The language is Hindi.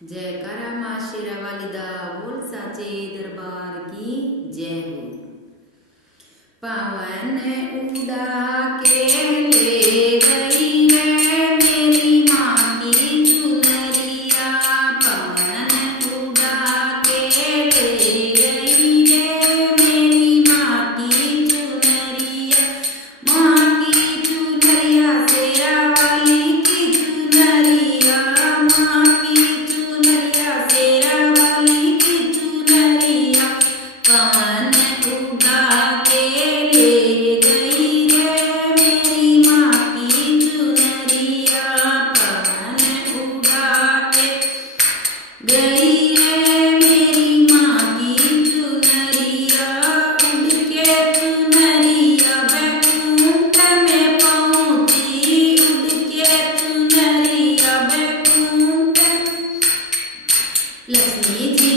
जयकारा माँ शेरा वाली दा बोल साचे दरबार की जय हो। पवन उड़ा के ले गई रे मेरी माँ की चुनरिया, पवन उड़ा के ले गई रे मेरी माँ की चुनरिया, माँ की चुनरिया शेरा वाली की चुनरिया, माँ की चुनरिया शेरा वाली की चुनरिया, पवन उड़ा के ले गई रे मेरी माँ की चुनरिया, पवन उड़ा के गई रे मेरी माँ की चुनरिया, उड़ के चुनरिया बैकुंठ में पहुँची, उड़ के चुनरिया बैकुंठ। लक्ष्मी जी